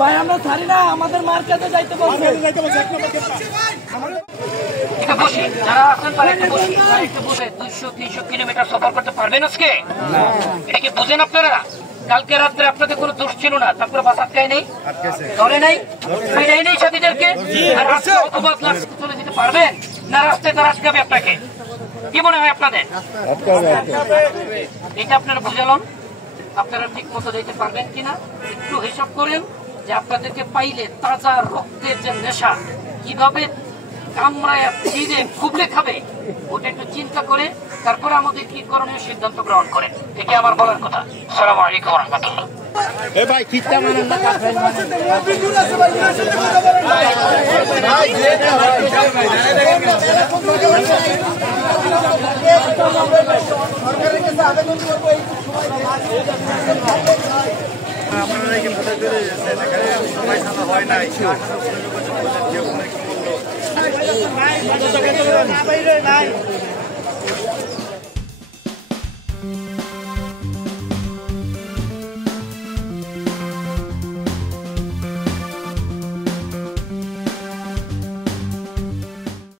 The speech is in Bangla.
ভাই আমরা ছাড়ি না, আমাদের মার্কেটে যাইতে বলছে। যারা আছেন তারা একটু বসি, তারা একটু বসে 200-300 কিলোমিটার সফর করতে পারবেন আজকে? এটা কি বুঝেন আপনারা? কালকে রাত্রে আপনাদের কোনো দোষ ছিল না, তারপরে বাস আটকায় নেই, ধরে নেই, ফিরাই নেই সাথীদেরকে। আর রাস্তা অথবা চলে যেতে পারবেন না, রাস্তায় তারা আটকাবে আপনাকে। কি মনে হয় আপনাদের? এটা আপনারা বুঝালাম, আপনারা ঠিক মতো যেতে পারবেন কিনা একটু হিসাব করেন। যে আপনাদেরকে পাইলে তাজা রক্তের যে নেশা কিভাবে কামড়ায় ছিঁড়ে খুবলে খাবে, ওটা একটু চিন্তা করে তারপরে আমাদের কি করণীয় সিদ্ধান্ত গ্রহণ করে। এটি আমার বলার কথা। আসসালামু আলাইকুম ওয়া রাহমাতুল্লাহ। ভাই ঠিকটা মানেন না, আপনারা এখানে কোথায় চলে যাচ্ছেন? এখানে সবাই সাদা হয় নাই, কেউ অনেক কি বললো।